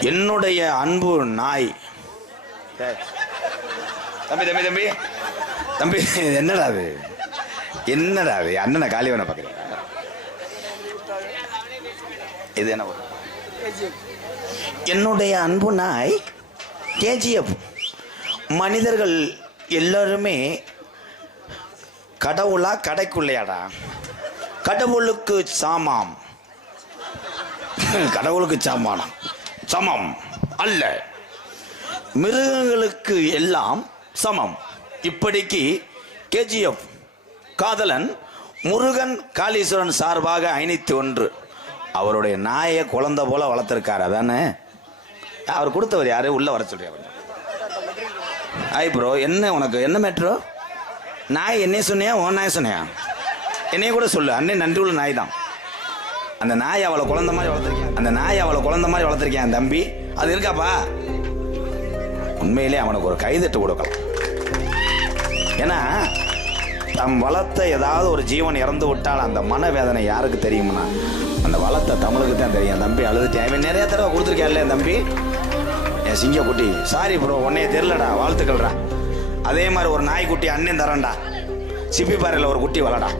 என்னுடைய அன்பு நாய். தம்பி தம்பி தம்பி. தம்பி என்னடா அது? என்னடா அது? அண்ணனை காலிவனை பார்க்குறீங்க. இது என்ன? என்னுடைய அன்பு நாய் கேஜிஎஃப். மனிதர்கள் எல்லாருமே கடவுளா கடைக்குள்ளையாடா. கடவுளுக்கு சாமாம். கடவுளுக்கு சாமானம். சமம். அல்ல. மிருகங்களுக்கு எல்லாம் சமம். இப்படிக்கு கேஜிஎஃப் காதலன் முருகன் காளீஸ்வரன் சார்பாக ஐநூற்றி ஒன்று. அவருடைய நாயை குழந்தை போல வளர்த்துருக்காரு அதானே? அவர் கொடுத்தவர் யாரு? உள்ள வர சொல்றியா ஐ ப்ரோ என்ன உனக்கு? என்ன மேட்ரோ நாய் என்னைய சொன்னியா? உன் நாய் சொன்னியா? என்னைய கூட சொல்லு. அண்ணே நன்றி உள்ள நாய் தான். அந்த நாய் அவளை குழந்த மாதிரி வளர்த்துருக்கேன். அந்த நாய் அவளை குழந்த மாதிரி வளர்த்துருக்கேன் என் தம்பி. அது இருக்காப்பா? உண்மையிலே அவனுக்கு ஒரு கைதட்டு கொடுக்கலாம். ஏன்னா தம் வளர்த்த ஏதாவது ஒரு ஜீவன் இறந்து விட்டால் அந்த மனவேதனை யாருக்கு தெரியும்னா அந்த வளர்த்த தமிழுக்கு தான் தெரியும். தம்பி அழுதுட்டேன். இவன் நிறைய தடவை கொடுத்துருக்கேன்ல என் தம்பி? என் சிங்கக்குட்டி. சாரி ப்ரோ உன்னையே தெரிலடா வாழ்த்துக்கள்டா. அதே மாதிரி ஒரு நாய்க்குட்டி அண்ணன் தரேன்டா. சிப்பி பாறையில் ஒரு குட்டி வளடா.